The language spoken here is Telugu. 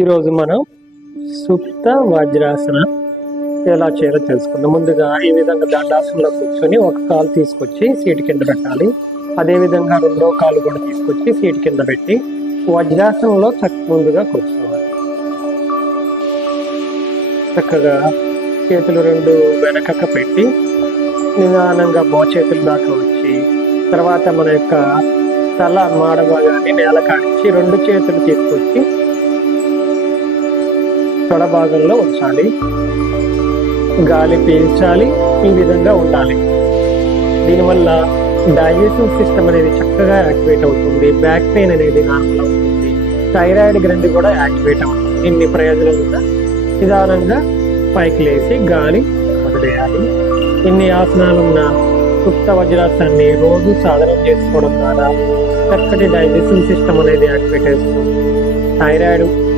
ఈరోజు మనం సుప్త వజ్రాసన ఎలా చేయాలో తెలుసుకుందాం. ముందుగా ఈ విధంగా దండాసనంలో కూర్చొని ఒక కాలు తీసుకొచ్చి సీటు కింద పెట్టాలి. అదే విధంగా రెండో కాలు కూడా తీసుకొచ్చి సీటు కింద పెట్టి వజ్రాసనంలో చక్క ముందుగా కూర్చోవాలి. చక్కగా చేతులు రెండు వెనకక పెట్టి నిదానంగా మోచేతులు దాకా వచ్చి తర్వాత మన యొక్క తల మాడ నేల కాడించి రెండు చేతులు తీసుకొచ్చి తొడ భాగంలో ఉంచాలి. గాలి పీల్చాలి ఈ విధంగా ఉండాలి. దీనివల్ల డైజెషన్ సిస్టమ్ అనేది చక్కగా యాక్టివేట్ అవుతుంది. బ్యాక్ పెయిన్ అనేది నార్మల్ అవుతుంది. థైరాయిడ్ గ్రంథి కూడా యాక్టివేట్ అవుతుంది. ఇన్ని ప్రయోజనాలు కూడా నిదానంగా పైకి లేచి గాలి వదిలేయాలి. ఇన్ని ఆసనాలు ఉన్న సుప్త వజ్రాసనాన్ని రోజు సాధనం చేసుకోవడం ద్వారా చక్కటి డైజెషన్ సిస్టమ్ అనేది యాక్టివేట్ అవుతుంది థైరాయిడ్